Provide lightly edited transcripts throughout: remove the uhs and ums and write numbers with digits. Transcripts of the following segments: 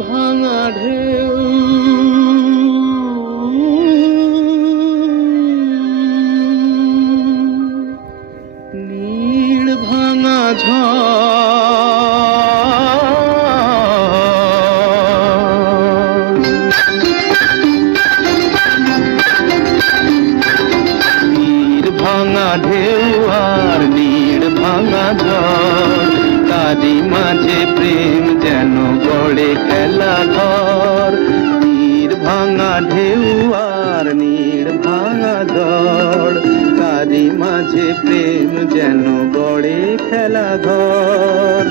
ভাঙা ঢেউ নীড় ভাঙা নীড় ভাঙা ঢেউ আর নীড় ভাঙা ঝড় তারি মাঝে প্রেম যেন গড়ে খেলা ঘর নীড় ভাঙা ঢেউ আর নীড় ভাঙা ঝড় তারি মাঝে প্রেম যেন গড়ে খেলা ঘর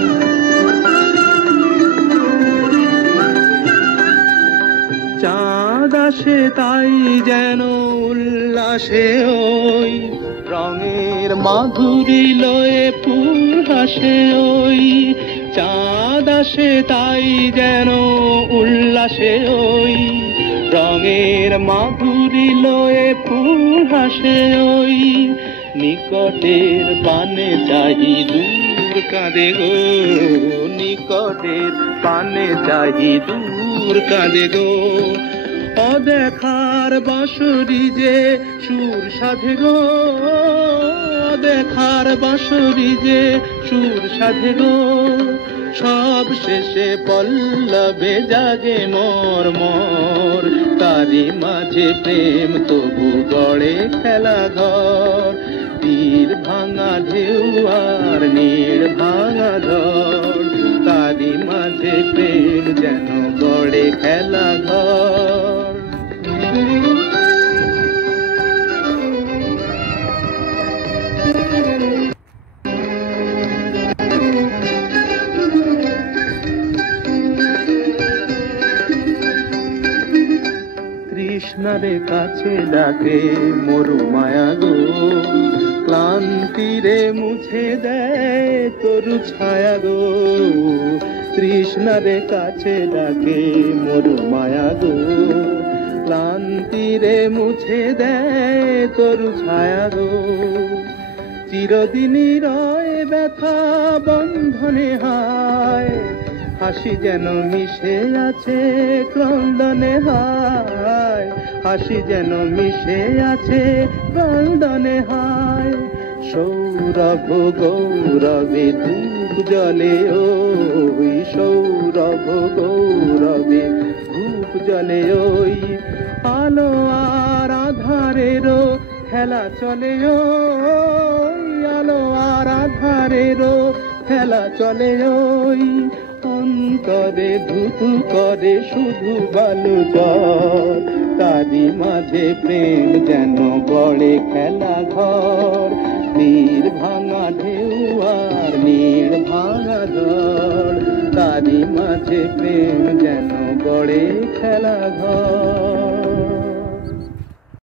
চাঁদ আসে তাই যেন উল্লাসে ওই রঙের মাধুরী লয়ে ফুল হাসে ওই চাঁদ আসে তাই যেন উল্লাসে ওই রঙের মাধুরী লয়ে ফুল হাসে ওই নিকটের পানে চাহি দূর কাঁদে গো নিকটের পানে চাহি দূর কাঁদে গো অদেখার বাঁশরি যে সুর সাধে গো অদেখার বাঁশরি যে সুর সাধে গো সব শেষে পল্লবে জাগে মোর মোর তারি মাঝে প্রেম তবু গড়ে খেলা ঘর তীর ভাঙা ঢেউ আর নীড় ভাঙা ঝড় তারি মাঝে প্রেম যেন গড়ে খেলা ঘর কৃষ্ণারে কাছে ডাকে মরু মায়া গো ক্লান্তিরে মুছে দেয় তরু ছায়া গো কৃষ্ণারে কাছে ডাকে মরু মায়া গো ক্লান্তিরে মুছে দেয় তরু ছায়া গো চিরদিনই রয় ব্যথা বন্ধনে হায় হাসি যেন মিশে আছে ক্রন্দনে হায় হাসি যেন মিশে আছে ক্রন্দনে হায় সৌরভ গৌরবে ধূপ জলে ওই সৌরভ গৌরবে ধূপ জলে ওই আলো আর আধারেরও খেলা চলে ওই আলো আর আধারেরও খেলা চলে ওই অন্তরে ধুধু করে শুধু বালু জল তারি মাঝে প্রেম যেন গড়ে খেলা ঘর তীর ভাঙা ঢেউ আর নীড় ভাঙা ঝড় তারি মাঝে প্রেম